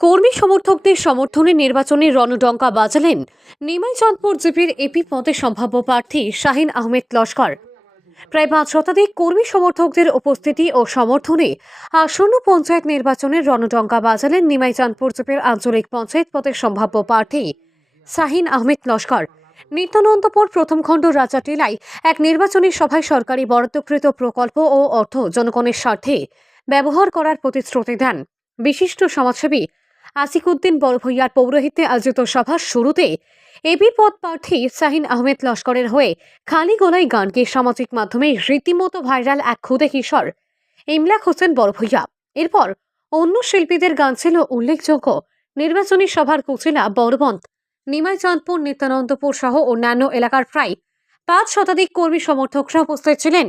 কর্মী সমর্থকদের সমর্থনে নির্বাচনে রণডঙ্কা বাজালেন নিমাইচাঁদপুর জিপির এপি পদে সম্ভাব্য প্রার্থী শাহিন আহমেদ লস্কর। প্রায় 5 শতাধিক কর্মী সমর্থকদের উপস্থিতি ও সমর্থনে আসন্ন পঞ্চায়েত নির্বাচনের রণডঙ্কা বাজালেন নিমাইচাঁদপুর জিপির আঞ্চলিক পঞ্চায়েত পদের সম্ভাব্য প্রার্থী শাহিন আহমেদ লস্কর। নিত্যানন্দপুর প্রথম খণ্ড রাজাটিলায় এক নির্বাচনী সভায় সরকারি বরাদ্দকৃত প্রকল্প ও অর্থ জনগণের স্বার্থে ব্যবহার করার প্রতিশ্রুতি দেন বিশিষ্ট সমাজসেবী আসিকুদ্দিন বড়ভূঁইয়ার পৌরোহিত্যে আয়োজিত সভার শুরুতে এবি পদ প্রার্থী শাহিন আহমেদ লস্করের হয়ে খালি গলায় গান গেয়ে সামাজিক মাধ্যমে রীতিমতো ভাইরাল এক খুদে কিশোর ইমলাক হোসেন বড়ভূঁইয়া। এরপর অন্য শিল্পীদের গান ছিল উল্লেখযোগ্য। নির্বাচনী সভার কুচিলা বড়বন্ত, নিমাইচাঁদপুর, নিত্যানন্দপুর সহ অন্যান্য এলাকার প্রায় 5 শতাধিক কর্মী সমর্থকরা উপস্থিত ছিলেন।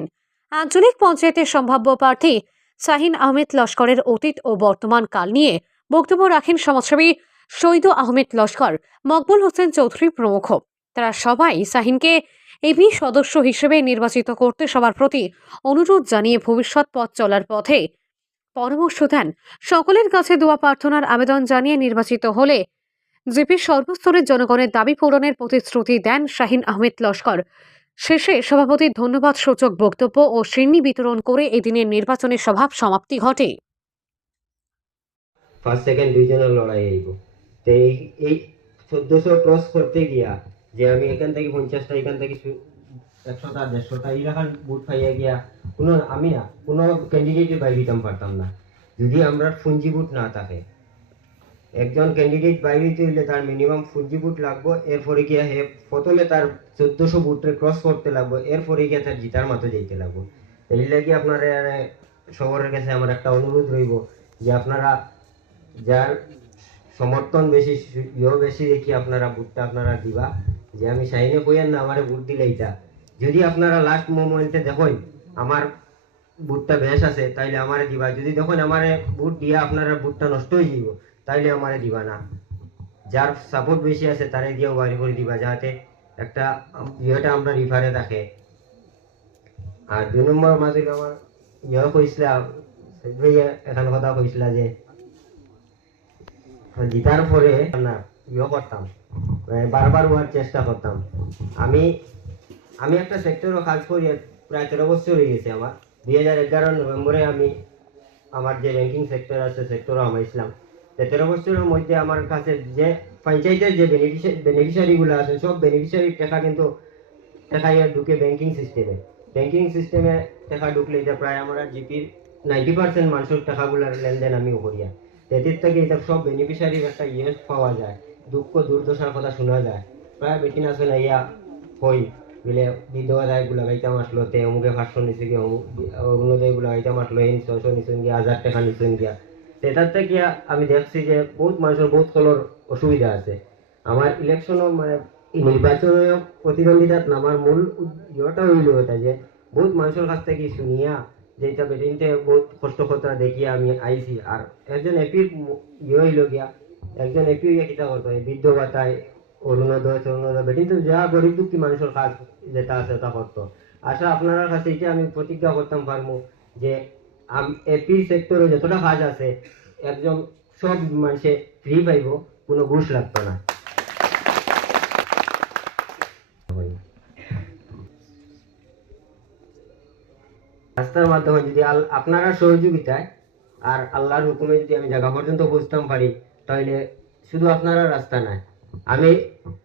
আঞ্চলিক পঞ্চায়েতের সম্ভাব্য প্রার্থী শাহিন আহমেদ লস্করের অতীত ও বর্তমান কাল নিয়ে বক্তব্য রাখেন সমাজসেবী শহীদ আহমেদ লস্কর, মকবুল হোসেন চৌধুরী প্রমুখ। তারা সবাই শাহিনকে এবি সদস্য হিসেবে নির্বাচিত করতে সবার প্রতি অনুরোধ জানিয়ে ভবিষ্যৎ পথ চলার পথে পরামর্শ দেন। সকলের কাছে দোয়া প্রার্থনার আবেদন জানিয়ে নির্বাচিত হলে জিপির সর্বস্তরের জনগণের দাবি পূরণের প্রতিশ্রুতি দেন শাহিন আহমেদ লস্কর। শেষে সভাপতির ধন্যবাদ সূচক বক্তব্য ও সিন্নি বিতরণ করে এদিনের নির্বাচনের সভা সমাপ্তি ঘটে। ফার্স্ট সেকেন্ড দুইজনের লড়াই আইব। তো এই 1400 ক্রস করতে গিয়া যে আমি এখান থেকে 50টা, এখান থেকে 100টা 150টা এরকম বুট পাইয়া গিয়া কোনো ক্যান্ডিডেটের বাইরে দিতাম পারতাম না যদি আমরা ফুঞ্জি বুট না থাকে। একজন ক্যান্ডিডেট বাইরে হইলে তার মিনিমাম ফুঞ্জি বুট লাগবো, এরপরে গিয়া হে প্রথমে তার 1400 বুটে ক্রস করতে লাগবো, এরপরে গিয়া তার জিতার মতো যাইতে লাগবো। এই লাগি আপনারা শহরের কাছে আমার একটা অনুরোধ রইব যে আপনারা যার সমর্থন বেশি দেখি আপনারা ভোটটা আপনারা দিবা। যে আমি শাহিনে কইয়ান না আমারে ভোট দিলে এটা যদি আপনারা লাস্ট মোমেন্টে দেখেন আমার ভোটটা বেশ আছে তাইলে আমারে দিবা। যদি দেখেন আমারে ভোট দিয়া আপনারা ভোটটা নষ্ট হয়ে যাব তাইলে আমারে দিবা না। যার সাপোর্ট বেশি আছে তারে দিয়েও বাড়ি করে দিবা, যাতে একটা ইয়েটা আমরা রিফারে থাকে। আর 2 নম্বর মাঝে আমার কইছিলা এখানে কথা কইছিলা যে জিতার পরে না করতাম, বারবার হওয়ার চেষ্টা করতাম। আমি একটা সেক্টরও কাজ করি প্রায় 13 বছর হয়ে গেছে। আমার 2011 নভেম্বরে আমি আমার যে ব্যাংকিং সেক্টর আছে সেক্টরও আমাইছিলাম। 13 বছরের মধ্যে আমার কাছে যে পঞ্চায়েতের যে বেনিফিশিয়ারিগুলো আছে সব বেনিফিশিয়ারি টাকা কিন্তু টাকা ঢুকে ব্যাংকিং সিস্টেমে টাকা ঢুকলে এটা প্রায় আমরা জিপির 90% মানুষের টাকাগুলোর লেনদেন আমি করিয়া। এটির থেকে এটা সব বেনিফিশিয়ারির একটা ইয়েস পাওয়া যায়, দুঃখ দুর্দশার কথা শোনা যায়। প্রায় বেটি না শোনা ইয়া হই বলে বিধবা দায়গুলো গাইতাম আসলো, তে অমুকে 500 নিচে গিয়ে অরুণোদয়গুলো গাইতাম আসলো, এই 600 নিচুন গিয়া 1000 টাকা নিচুন গিয়া। সেটার থেকে আমি দেখছি যে বহুত মানুষের বহুত কলর অসুবিধা আছে। আমার ইলেকশনও মানে নির্বাচনে প্রতিদ্বন্দ্বিতাত নামার মূল ইয়েটা হইল এটা যে বহুত মানুষের কাছ থেকে শুনিয়া যে এটা বেটিনতে বহুত কষ্ট কথা দেখিয়া আমি আইছি। আর একজন এপির ইয়ে হইল গিয়া, একজন এপি হইয়া কিতা করতো বৃদ্ধ ভাতায় অরুণোদয় বেটিন তো যা গরিব দুঃখী মানুষের কাজ যেটা আছে ওটা করতো। আশা আপনার কাছে এটা আমি প্রতিজ্ঞা করতাম পারবো যে এপির সেক্টরে যতটা কাজ আছে একজন সব মানুষে ফ্রি পাইব, কোনো ঘুষ লাগতো না। রাস্তার মাধ্যমে যদি আপনারা সহযোগিতায় আর আল্লাহর হুকুমে যদি আমি জায়গা পর্যন্ত পৌঁছতাম পারি তাহলে শুধু আপনারা রাস্তা নাই, আমি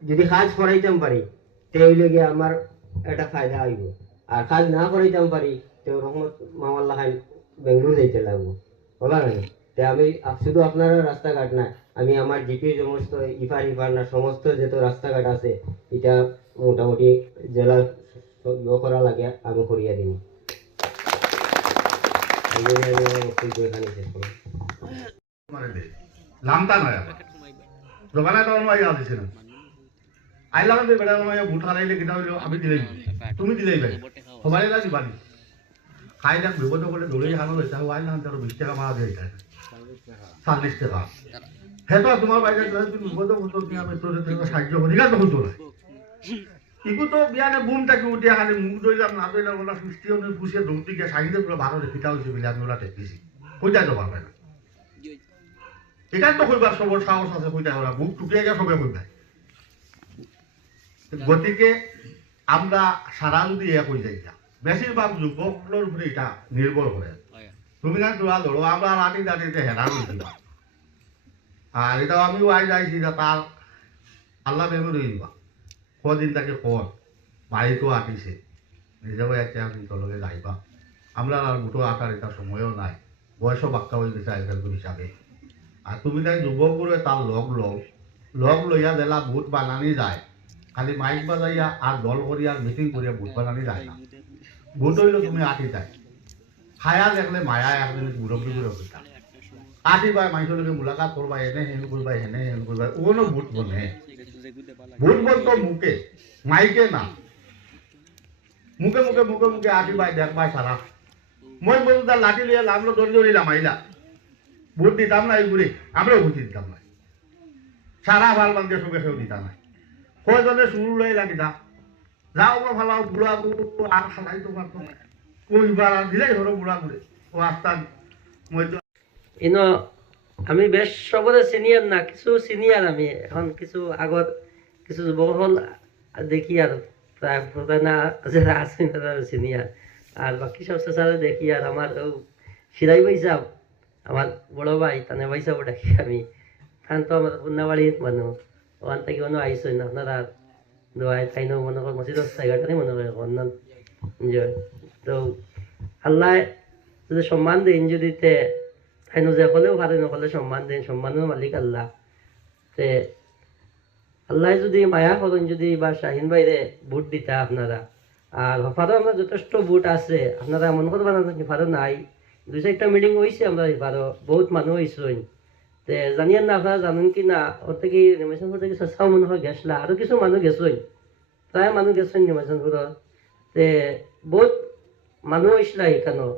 যদি কাজ করাইতাম পারি তাহলে গিয়ে আমার একটা ফায়দা হইব। আর কাজ না করাইতাম পারি তো রহমত মামাল্লাহ বেঙ্গলুরু যাইতে লাগবো, বলা নাই। তাই আমি শুধু আপনারা রাস্তাঘাট না, আমি আমার জিপির সমস্ত ইফার না সমস্ত যত রাস্তাঘাট আছে এটা মোটামুটি জেলার করা লাগে আমি করিয়া দিব। নামটা নয় দোকানে তো নয় আসছে না আইলাম যে বেড়া নয় ভোট হারাইলে কিনা হইলো আমি দিলেই তুমি দিলেই ভাই সবাই না দিবানি খাই দেখ বিপদ করে দৌড়ে হানো হয়েছে আইলাম তার 20 টাকা মারা দিয়ে 40 টাকা হ্যাঁ তো তোমার বাইরে তুমি বিপদ করতো তুমি আমি তোর সাহায্য করি না তখন তোলা ইগু তো বিয়ানে বুমটাকে উঠিয়া খালি মুখ ধরলাম না ধরলাম ওলা সৃষ্টি অনুযায়ী পুষিয়ে দৌড়তে গিয়ে সাইডে পুরো ভালো রেখিটা হয়েছে বলে আমি ওলা টেকেছি কোথায় তো পারবে না এখানে তো কইবার সবর সাহস আছে কইতে ওরা বুক টুকিয়ে গিয়ে সবে কইবাই গতিকে আমরা সারা যদি ইয়ে কই যাই না বেশিরভাগ যুবকগুলোর উপরে এটা নির্ভর করে তুমি না তোরা ধরো আমরা রাতি দাঁড়িয়ে হেরা হয়েছিল আর এটাও আমিও আই যাইছি যে তার আল্লাহ বেমে রয়ে দিবা কদিন তাকে কর বাড়িতেও আটিছে নিজেও একটা আমি তলকে যাইবা আমরা আর দুটো আঁকার এটা সময়ও নাই বয়সও বাক্কা হয়ে গেছে আজকালকার হিসাবে আর তুমি তাই যুবকগুলো তার লগ লইয়া দিলা ভোট বানানি যায় খালি মাইক বাজাইয়া আর দল করিয়া মিটিং করিয়া ভোট বানানি যায় না ভোট হইলে তুমি আটি যায় খায়া দেখলে মায়া একদিন মুরব্বী আটি বাই মানুষের মুলাকাত করবা এনে হেন করবা ওনো ভোট বনে ভোট বলতো মুখে মাইকে না মুখে আটি বাই দেখবাই সারা মই বলতো তার লাঠি লিয়ে লামলো দৌড়িলাম আইলা ভোট দিতাম না এইগুলি আমরাও ভোট দিতাম না সারা ভাল বান্ধে সঙ্গে সেও দিতাম না কয়জনে শুরু লই লাগিতা যাও বা ফালাও বুড়া বুড়ো আর খালাই তোমার কইবার দিলাই হলো বুড়া বুড়ে ও আস্তান মই তো ইনো আমি বেশ সবরে সিনিয়র না কিছু সিনিয়র আমি এখন কিছু আগত কিছু যুবকসকল দেখি আর প্রায় না যারা আছেন তারা সিনিয়র আর বাকি সব চেষ্টারে দেখি আর আমার সিরাই বাইসাব আমার বড় ভাই তানে বাইসাব ডাকি আমি খান তো আমার কন্যাবাড়ির মানুষ ওখান থেকে মনে আইসই না আপনারা দোয়াই তাইনো মনে কর মসজিদ জায়গাটাই মনে করে অন্যান এনজয় তো আল্লাহ যদি সম্মান দেন যদি তাইনো যে হলেও পারে নকলে সম্মান দেন সম্মানের মালিক আল্লাহ তে আল্লাহ যদি মায়া করেন যদি বা শাহিন বাইরে ভোট দিতা আপনারা আর হফারও আমরা যথেষ্ট ভোট আছে আপনারা মনে করবেন না হিফারও নাই 2-4টা মিটিং হয়েছে আমরা হিফারও বহুত মানুষ হয়েছেন তে জানিয়েন না আপনারা জানেন কি না ওর থেকে নির্বাচনপুর থেকে চেষ্টাও মনে হয় গেছলা আরও কিছু মানুষ গেছেন প্রায় মানুষ গেছেন নির্বাচনপুর তে বহুত মানুষ হয়েছিল এখানেও